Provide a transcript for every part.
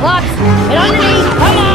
Cyclops! Get underneath! Come on!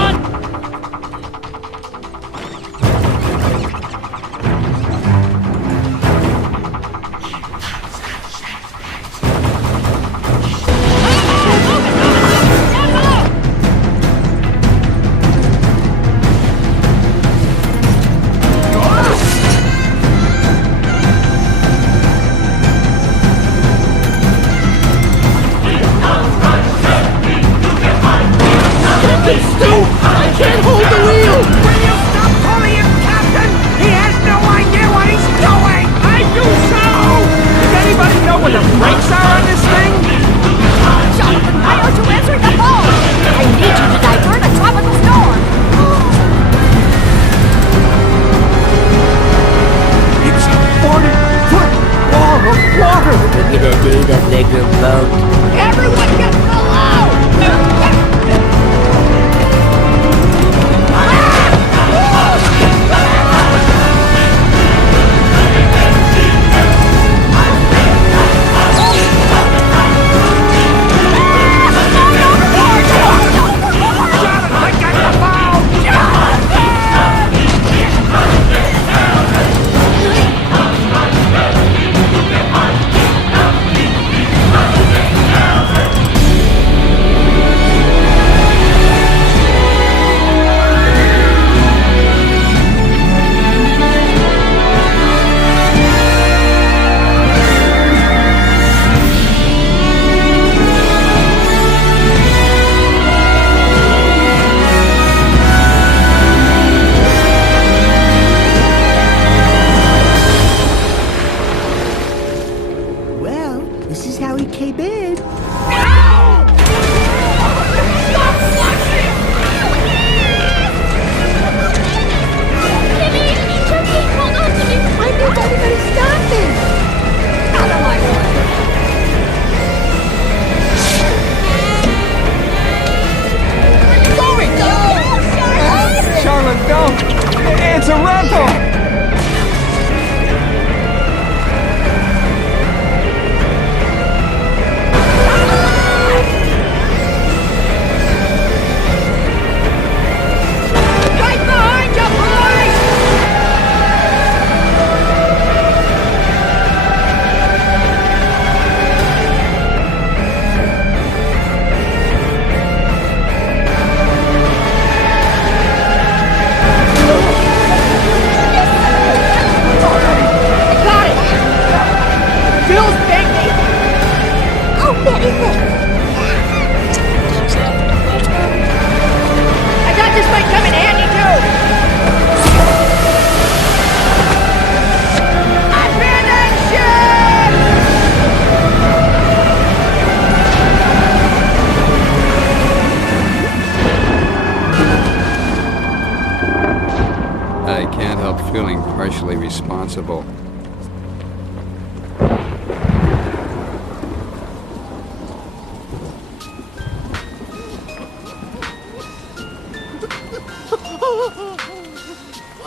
feeling partially responsible.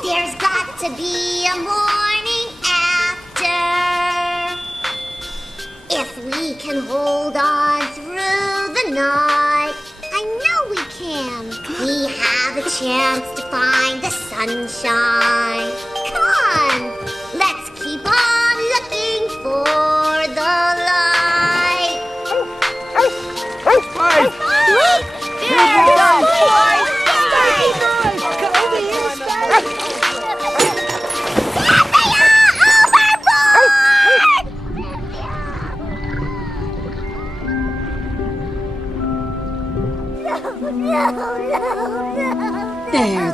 There's got to be a morning after. If we can hold on through the night, I know we can. We have a chance to find the sunshine. Come on, let's keep on looking for the light.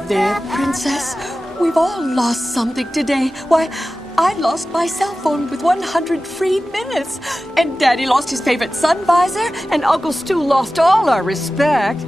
There, Princess. We've all lost something today. Why, I lost my cell phone with 100 free minutes. And Daddy lost his favorite sun visor. And Uncle Stu lost all our respect.